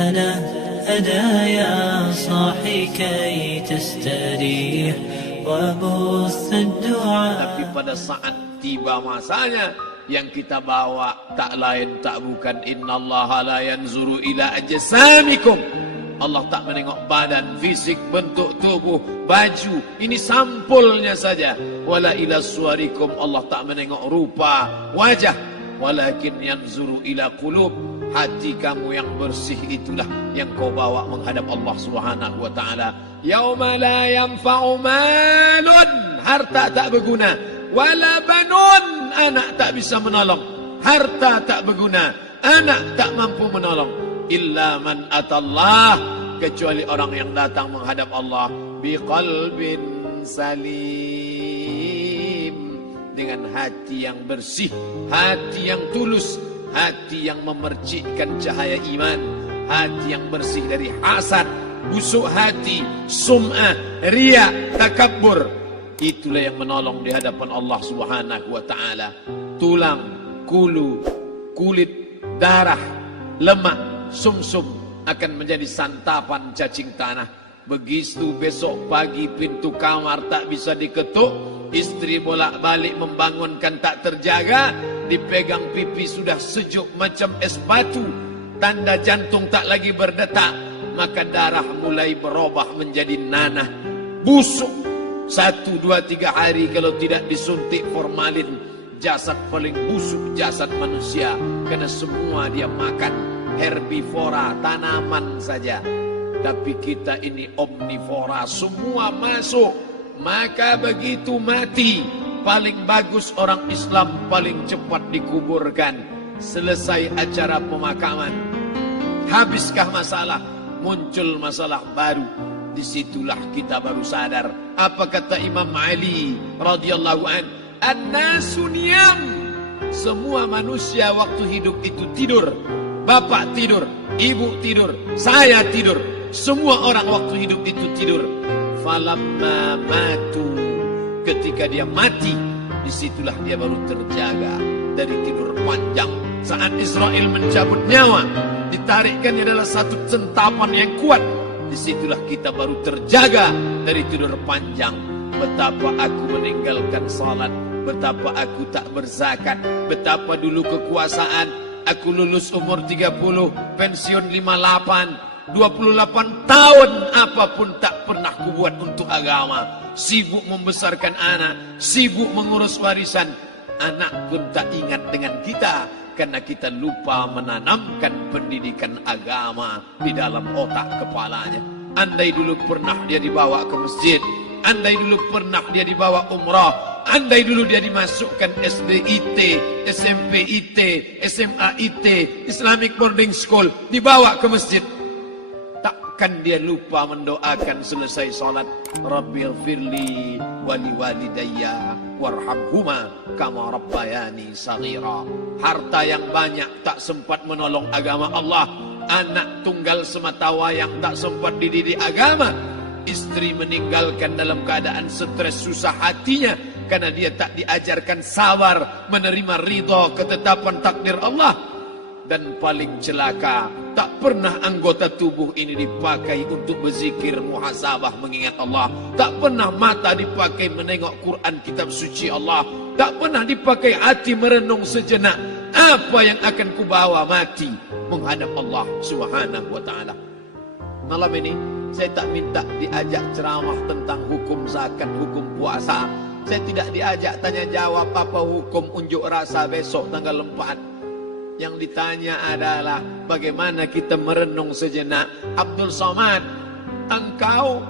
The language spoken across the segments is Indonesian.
هدانا هدايا صاحي كي تستريح وبث الدعاء. Tapi pada saat tiba masanya, yang kita bawa tak lain tak bukan innallaha la yanzuru ila ajsamikum. Allah tak menengok badan, fisik, bentuk tubuh, baju. Ini sampulnya saja. Wala ila suwarikum. Allah tak menengok rupa, wajah. Walakin yanzuru ila qulub. Hati kamu yang bersih itulah yang kau bawa menghadap Allah Subhanahu wa taala. Yauma la yanfa'u malun. Harta tak berguna. Wala banun, anak tak bisa menolong. Harta tak berguna, anak tak mampu menolong. Illa man atallah, kecuali orang yang datang menghadap Allah biqalbin salim, dengan hati yang bersih, hati yang tulus, hati yang memercikkan cahaya iman, hati yang bersih dari hasad, busuk hati, sum'ah, riya, takabbur. Itulah yang menolong di hadapan Allah Subhanahu wa taala. Tulang, kulu, kulit, darah, lemak, sumsum akan menjadi santapan cacing tanah. Begitu besok pagi pintu kamar tak bisa diketuk, istri bolak-balik membangunkan tak terjaga, dipegang pipi sudah sejuk macam es batu, tanda jantung tak lagi berdetak, maka darah mulai berubah menjadi nanah, busuk. 1, 2, 3 hari kalau tidak disuntik formalin, jasad paling busuk jasad manusia, karena semua dia makan herbivora, tanaman saja. Tapi kita ini omnivora, semua masuk. Maka begitu mati, paling bagus orang Islam paling cepat dikuburkan. Selesai acara pemakaman, habiskah masalah, muncul masalah baru. Disitulah kita baru sadar. Apa kata Imam Ali radhiyallahu an? An-nasu niyam. Semua manusia waktu hidup itu tidur. Bapak tidur, ibu tidur, saya tidur. Semua orang waktu hidup itu tidur. Falamma matu, ketika dia mati, disitulah dia baru terjaga dari tidur panjang. Saat Israel mencabut nyawa, ditarikkannya adalah satu centapan yang kuat. Disitulah kita baru terjaga dari tidur panjang. Betapa aku meninggalkan salat, betapa aku tak berzakat, betapa dulu kekuasaan. Aku lulus umur 30, pensiun 58, 28 tahun apapun tak pernah kubuat untuk agama. Sibuk membesarkan anak, sibuk mengurus warisan. Anak pun tak ingat dengan kita, karena kita lupa menanamkan pendidikan agama di dalam otak kepalanya. Andai dulu pernah dia dibawa ke masjid, andai dulu pernah dia dibawa umrah, andai dulu dia dimasukkan SD IT, SMP IT, SMA IT, Islamic Boarding School, dibawa ke masjid, takkan dia lupa mendoakan selesai salat, Rabbil firli wali walidayya warhamhuma kama rabbayani saghira. Harta yang banyak tak sempat menolong agama Allah. Anak tunggal semata wayang tak sempat dididik agama. Istri meninggalkan dalam keadaan stres susah hatinya karena dia tak diajarkan sabar menerima ridha ketetapan takdir Allah. Dan paling celaka, tak pernah anggota tubuh ini dipakai untuk berzikir, muhasabah, mengingat Allah. Tak pernah mata dipakai menengok Quran, kitab suci Allah. Tak pernah dipakai hati merenung sejenak. Apa yang akan kubawa mati menghadap Allah Subhanahu wa ta'ala. Malam ini saya tak minta diajak ceramah tentang hukum zakat, hukum puasa. Saya tidak diajak tanya jawab apa hukum unjuk rasa besok tanggal 4. Yang ditanya adalah bagaimana kita merenung sejenak. Abdul Somad, engkau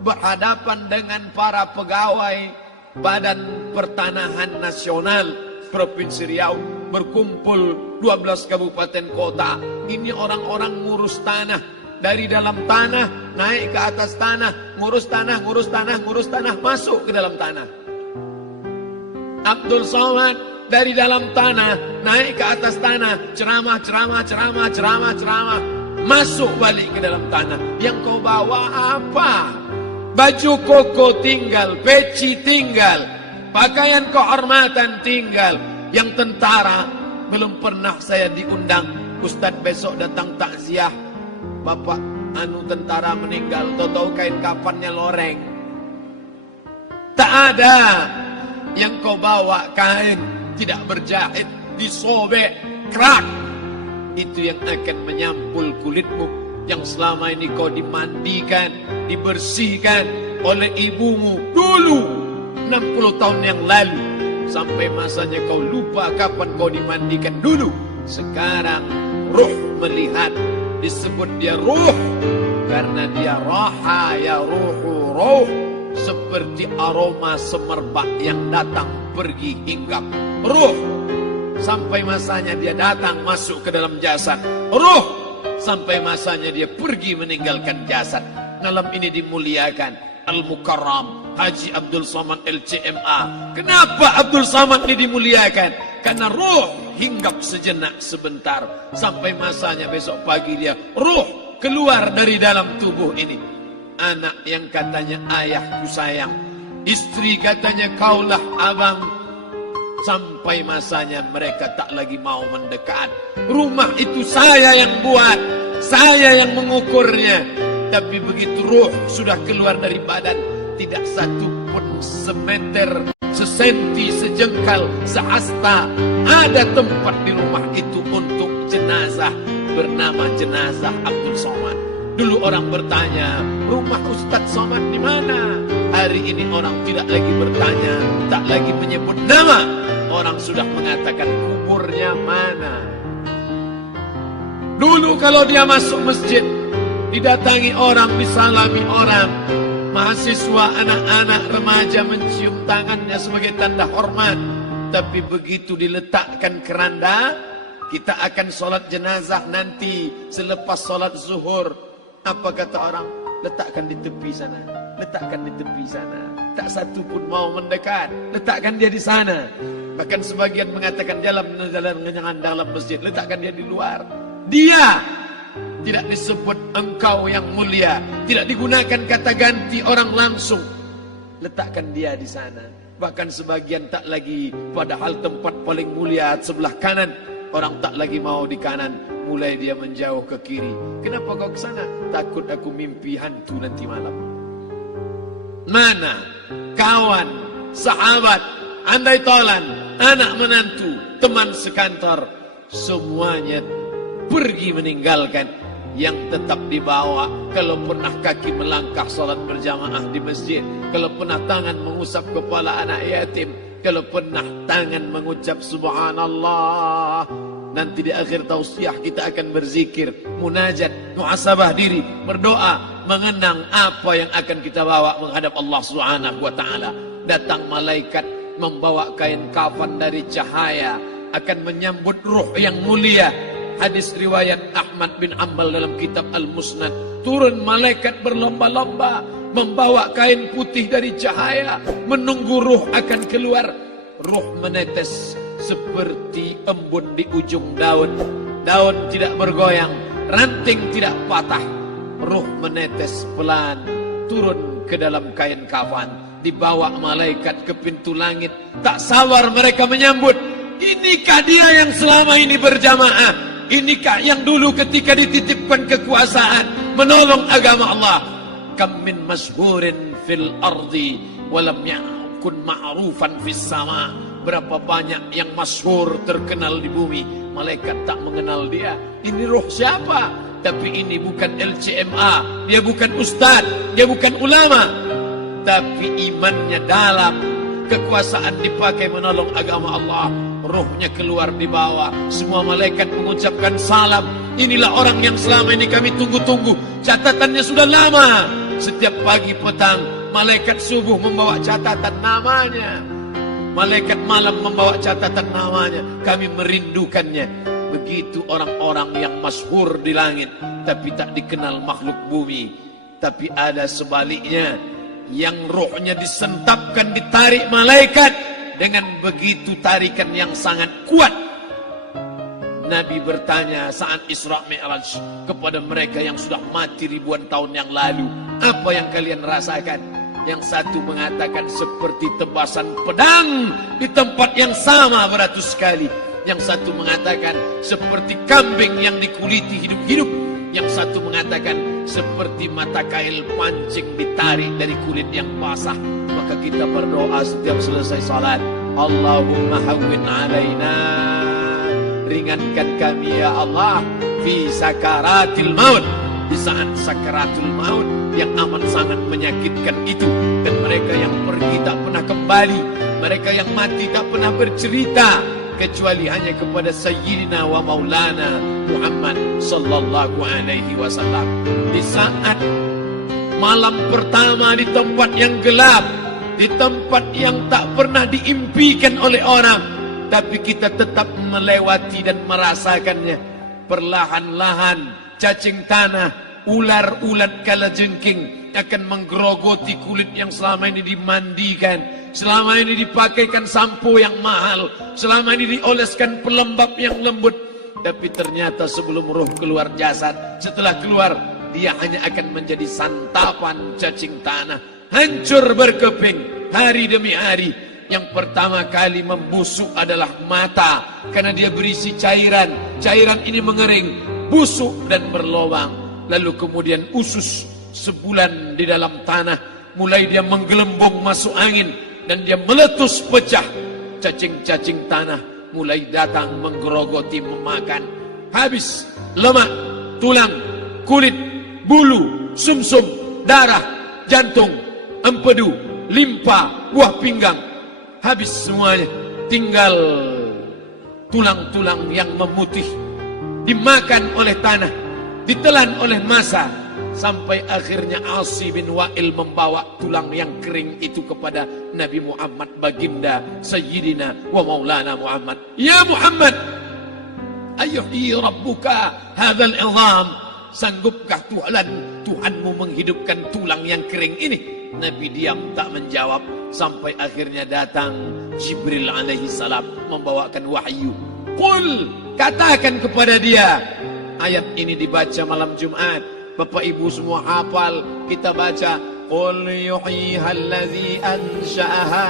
berhadapan dengan para pegawai Badan Pertanahan Nasional Provinsi Riau, berkumpul 12 kabupaten kota. Ini orang-orang ngurus tanah, dari dalam tanah naik ke atas tanah, ngurus tanah, ngurus tanah, ngurus tanah, masuk ke dalam tanah. Abdul Somad dari dalam tanah naik ke atas tanah, ceramah, masuk balik ke dalam tanah. Yang kau bawa apa? Baju koko tinggal, peci tinggal, pakaian kehormatan tinggal. Yang tentara belum pernah saya diundang. Ustadz besok datang takziah, bapak anu tentara meninggal, tahu kain kafannya loreng. Tak ada yang kau bawa kain tidak berjahit, disobek, kerak. Itu yang akan menyampul kulitmu yang selama ini kau dimandikan, dibersihkan oleh ibumu dulu 60 tahun yang lalu. Sampai masanya kau lupa kapan kau dimandikan dulu. Sekarang ruh melihat, disebut dia ruh karena dia raha ya ruhu ruh, seperti aroma semerbak yang datang pergi hinggap. Ruh sampai masanya dia datang masuk ke dalam jasad. Ruh sampai masanya dia pergi meninggalkan jasad. Malam ini dimuliakan Al-Mukarram Haji Abdul Somad LCMA. Kenapa Abdul Somad ini dimuliakan? Karena ruh hinggap sejenak sebentar, sampai masanya besok pagi dia ruh keluar dari dalam tubuh ini. Anak yang katanya ayahku sayang, istri katanya kaulah abang, sampai masanya mereka tak lagi mau mendekat. Rumah itu saya yang buat, saya yang mengukurnya. Tapi begitu ruh sudah keluar dari badan, tidak satu pun semeter, sesenti, sejengkal, seasta ada tempat di rumah itu untuk jenazah bernama jenazah Abdul Somad. Dulu orang bertanya, rumah Ustadz Somad di mana? Hari ini orang tidak lagi bertanya, tak lagi menyebut nama. Orang sudah mengatakan kuburnya mana. Dulu kalau dia masuk masjid, didatangi orang, disalami orang, mahasiswa, anak-anak, remaja mencium tangannya sebagai tanda hormat. Tapi begitu diletakkan keranda, kita akan sholat jenazah nanti selepas sholat zuhur. Apa kata orang? Letakkan di tepi sana, letakkan di tepi sana. Tak satu pun mau mendekat, letakkan dia di sana. Bahkan sebagian mengatakan jangan dalam masjid, letakkan dia di luar. Dia tidak disebut engkau yang mulia, tidak digunakan kata ganti orang langsung. Letakkan dia di sana. Bahkan sebagian tak lagi, padahal tempat paling mulia sebelah kanan, orang tak lagi mau di kanan, mulai dia menjauh ke kiri. Kenapa kau ke sana? Takut aku mimpi hantu nanti malam. Mana kawan, sahabat, andai tolan, anak menantu, teman sekantor, semuanya pergi meninggalkan. Yang tetap dibawa, kalau pernah kaki melangkah salat berjamaah di masjid, kalau pernah tangan mengusap kepala anak yatim, kalau pernah tangan mengucap subhanallah. Nanti di akhir tausiah kita akan berzikir, munajat, muhasabah diri, berdoa, mengenang apa yang akan kita bawa menghadap Allah Subhanahu wa taala. Datang malaikat membawa kain kafan dari cahaya, akan menyambut ruh yang mulia. Hadis riwayat Ahmad bin Ambal dalam kitab Al-Musnad. Turun malaikat berlomba-lomba membawa kain putih dari cahaya, menunggu ruh akan keluar. Ruh menetes seperti embun di ujung daun. Daun tidak bergoyang, ranting tidak patah. Ruh menetes pelan, turun ke dalam kain kafan, dibawa malaikat ke pintu langit. Tak sabar mereka menyambut. Inikah dia yang selama ini berjamaah? Inikah yang dulu ketika dititipkan kekuasaan menolong agama Allah? Kam min masyhurin fil ardi walam yakun ma'rufan fis sama. Berapa banyak yang masyhur terkenal di bumi, malaikat tak mengenal dia. Ini ruh siapa? Tapi ini bukan LCMA, dia bukan ustaz, dia bukan ulama, tapi imannya dalam. Kekuasaan dipakai menolong agama Allah. Ruhnya keluar di bawah. Semua malaikat mengucapkan salam. Inilah orang yang selama ini kami tunggu-tunggu. Catatannya sudah lama. Setiap pagi petang, malaikat subuh membawa catatan namanya, malaikat malam membawa catatan namanya. Kami merindukannya. Begitu orang-orang yang masyhur di langit, tapi tak dikenal makhluk bumi. Tapi ada sebaliknya, yang rohnya disentapkan, ditarik malaikat dengan begitu tarikan yang sangat kuat. Nabi bertanya saat Isra Mi'raj kepada mereka yang sudah mati ribuan tahun yang lalu, apa yang kalian rasakan? Yang satu mengatakan seperti tebasan pedang di tempat yang sama beratus kali. Yang satu mengatakan seperti kambing yang dikuliti hidup-hidup. Yang satu mengatakan seperti mata kail pancing ditarik dari kulit yang basah. Maka kita berdoa setiap selesai salat, Allahumma hawwin alaina, ringankan kami ya Allah, fi sakaratil maut, di saat sakaratul maut yang amat sangat menyakitkan itu. Dan mereka yang pergi tak pernah kembali, mereka yang mati tak pernah bercerita kecuali hanya kepada Sayyidina wa Maulana Muhammad sallallahu alaihi wasallam. Di saat malam pertama di tempat yang gelap, di tempat yang tak pernah diimpikan oleh orang, tapi kita tetap melewati dan merasakannya. Perlahan-lahan cacing tanah, ular-ulat kalajengking akan menggerogoti kulit yang selama ini dimandikan, selama ini dipakaikan sampo yang mahal, selama ini dioleskan pelembab yang lembut. Tapi ternyata sebelum roh keluar jasad, setelah keluar, dia hanya akan menjadi santapan cacing tanah. Hancur berkeping hari demi hari. Yang pertama kali membusuk adalah mata, karena dia berisi cairan. Cairan ini mengering, busuk dan berlubang. Lalu kemudian usus sebulan di dalam tanah, mulai dia menggelembung masuk angin dan dia meletus pecah. Cacing-cacing tanah mulai datang menggerogoti, memakan. Habis lemak, tulang, kulit, bulu, sumsum, darah, jantung, empedu, limpa, buah pinggang. Habis semuanya, tinggal tulang-tulang yang memutih, dimakan oleh tanah, ditelan oleh massa, sampai akhirnya Asi bin Wa'il membawa tulang yang kering itu kepada Nabi Muhammad, baginda Sayyidina wa Maulana Muhammad. Ya Muhammad, ayyuhi rabbuka hadzal izam, sanggupkah Tuhanmu menghidupkan tulang yang kering ini? Nabi diam tak menjawab, sampai akhirnya datang Jibril alaihi salam membawakan wahyu. Qul, katakan kepada dia. Ayat ini dibaca malam Jumat. Bapak Ibu semua hafal, kita baca. Qul yuhyiha allazi ansha'aha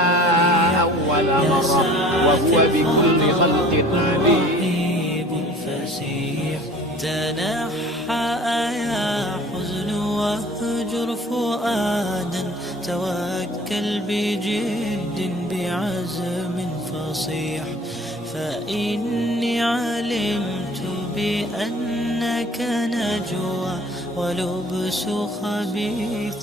awwala marrah wa huwa bikulli khalqin alim. تنحى يا حزن واهجر فؤادا توكل بجد بعزم فصيح فإني علمت بأنك نجوى ولبس خبيث